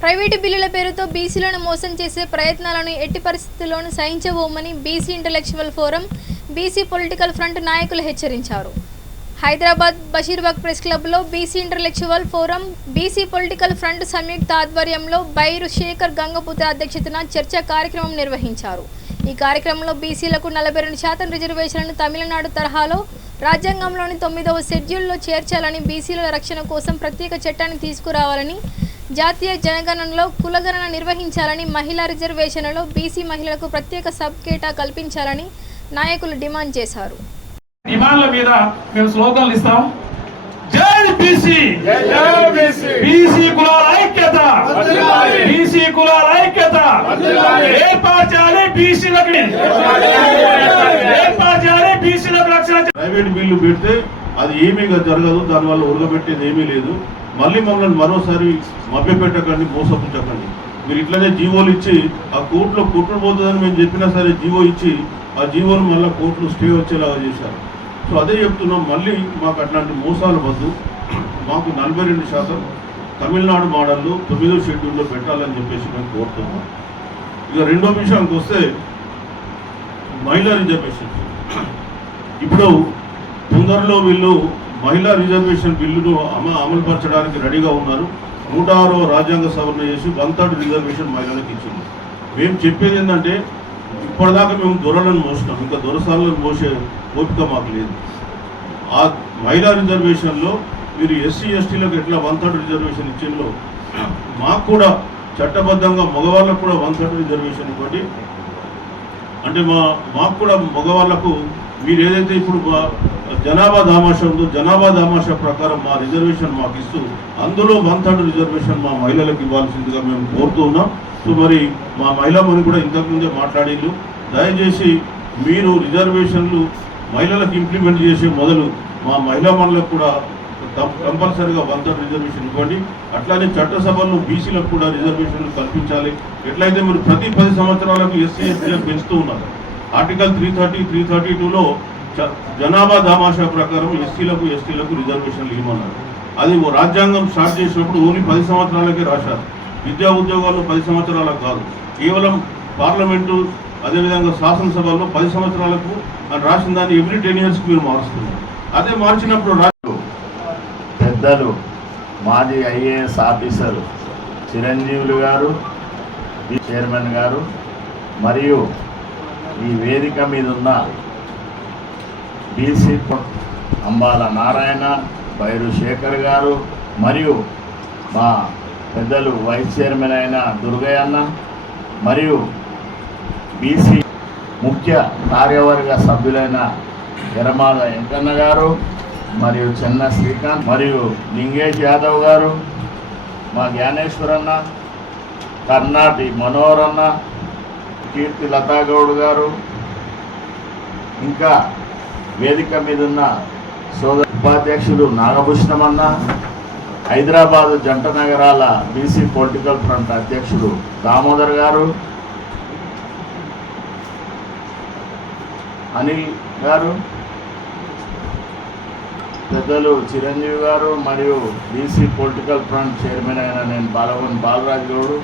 Private బిల్లుల పేరుతో బీసీలను మోసం చేసే ప్రయత్నాలను ఎట్టి పరిస్థితుల్లోనూ సహించబోమని BC intellectual forum, BC political front నాయకులు హెచ్చరించారు. హైదరాబాద్ బషీర్బాగ్ ప్రెస్ క్లబ్లో BC intellectual forum, BC political front సంయుక్త ఆధ్వర్యంలో బైరు శేఖర్ గంగపుత్ర అధ్యక్షతన చర్చా కార్యక్రమం నిర్వహించారు. ఈ కార్యక్రమంలో బీసీలకు 42% రిజర్వేషన్లను తమిళనాడు తరహాలో రాజ్యాంగంలోని 9వ షెడ్యూల్లో చేర్చాలని, బీసీల రక్షణ కోసం ప్రత్యేక చట్టాన్ని తీసుకురావాలని, జాతీయ జనగణనలో కులగణన నిర్వహించాలని, మహిళా రిజర్వేషన్లలో బీసీ మహిళలకు ప్రత్యేక సబ్ కేటా కల్పించాలని నాయకులు డిమాండ్ చేశారు. డిమాండ్ల మీద మేము స్లోగన్లు ఇస్తాం. జై బీసీ, బీసీ కులాల ఐక్యత, బీసీ కులాల ఐక్యత, ఏర్పాచాలి బీసీలకు, ఏర్పాచాలి బీసీలకు రక్షణ. ప్రైవేట్ బిల్లు పెడితే అది ఏమీ జరగదు, దానివల్ల ఉరగబెట్టేది ఏమీ లేదు. మళ్ళీ మమ్మల్ని మరోసారి మభ్యపెట్టకండి, మోసపుచ్చకండి. మీరు ఇట్లనే జీవోలు ఇచ్చి ఆ కోర్టులో కొట్టుకుపోతుందని మేము చెప్పినా సరే జీవో ఇచ్చి ఆ జీవోను మళ్ళీ కోర్టులు స్టే వచ్చేలాగా చేశారు. సో అదే చెప్తున్నాం, మళ్ళీ మాకు అట్లాంటి మోసాలు వద్దు. మాకు 42% తమిళనాడు మోడల్లో 9వ షెడ్యూల్లో పెట్టాలని చెప్పేసి మేము కోరుతున్నాం. ఇక రెండో విషయానికి వస్తే మహిళా రిజర్వేషన్. ఇప్పుడు తొందరలో వీళ్ళు మహిళా రిజర్వేషన్ బిల్లును అమలుపరచడానికి రెడీగా ఉన్నారు. 106వ రాజ్యాంగ సవరణ చేసి 1/3 రిజర్వేషన్ మహిళలకు ఇచ్చింది. మేము చెప్పేది ఏంటంటే, ఇప్పటిదాకా మేము దొరలను మోసినాం, ఇంకా దొరసాలను మోసే ఓపిక మాకు లేదు. ఆ మహిళా రిజర్వేషన్లో మీరు ఎస్సీ ఎస్టీలకు ఎట్లా 1/3 రిజర్వేషన్ ఇచ్చిందో మాకు కూడా చట్టబద్ధంగా మగవాళ్ళకు కూడా 1/3 రిజర్వేషన్ ఇవ్వండి. అంటే మాకు కూడా మగవాళ్లకు మీరు ఏదైతే ఇప్పుడు జనాభా దామాషా ఉందో జనాభా దామాషా ప్రకారం మా రిజర్వేషన్ మాకు ఇస్తూ అందులో 1/3 రిజర్వేషన్ మా మహిళలకు ఇవ్వాల్సిందిగా మేము కోరుతూ ఉన్నాం. సో మరి మా మహిళా మని కూడా ఇంతకుముందే మాట్లాడిండ్రు. దయచేసి మీరు రిజర్వేషన్లు మహిళలకు ఇంప్లిమెంట్ చేసే మొదలు మా మహిళా మనులకు కూడా కంపల్సరీగా 1/3 రిజర్వేషన్ ఇవ్వండి. అట్లానే చట్టసభల్లో బీసీలకు కూడా రిజర్వేషన్లు కల్పించాలి. ఎట్లయితే మీరు ప్రతి 10 సంవత్సరాలకు ఎస్సీ ఎస్టీలకు పెంచుతూ ఉన్నారు. ఆర్టికల్ 330, 332లో జనాభా దామాషా ప్రకారం ఎస్సీలకు ఎస్టీలకు రిజర్వేషన్లు ఇవ్వమన్నారు. అది రాజ్యాంగం స్టార్ట్ చేసినప్పుడు ఓన్లీ 10 సంవత్సరాలకే రాశారు. విద్యా ఉద్యోగాల్లో 10 సంవత్సరాలకు కాదు, కేవలం పార్లమెంటు అదేవిధంగా శాసనసభల్లో 10 సంవత్సరాలకు అని రాసిన దాన్ని ఎవ్రీ 10 yearsకి మీరు మారుస్తున్నారు. అదే మార్చినప్పుడు పెద్దలు మాజీ ఐఏఎస్ ఆఫీసర్ చిరంజీవులు గారు, చైర్మన్ గారు, మరియు ఈ వేదిక మీద ఉన్న బీసీ అంబాల నారాయణ, బైరు శేఖర్ గారు, మరియు మా పెద్దలు వైస్ చైర్మన్ అయిన దుర్గయ్య అన్న, మరియు బీసీ ముఖ్య కార్యవర్గ సభ్యులైన ఎరమాల వెంకన్న గారు, మరియు చెన్న శ్రీకాంత్, మరియు లింగేష్ యాదవ్ గారు, మా జ్ఞానేశ్వరన్న, కర్ణాటి మనోహరన్న, కీర్తి లతాగౌడ్ గారు, ఇంకా వేదిక మీద ఉన్న సోదర ఉపాధ్యక్షులు నాగభూషణమన్న, హైదరాబాద్ జంట నగరాల బీసీ పొలిటికల్ ఫ్రంట్ అధ్యక్షుడు దామోదర్ గారు, అనిల్ గారు, పెద్దలు చిరంజీవి గారు, మరియు బీసీ పొలిటికల్ ఫ్రంట్ చైర్మన్ అయిన నేను బాలరాజ్ గౌడ్,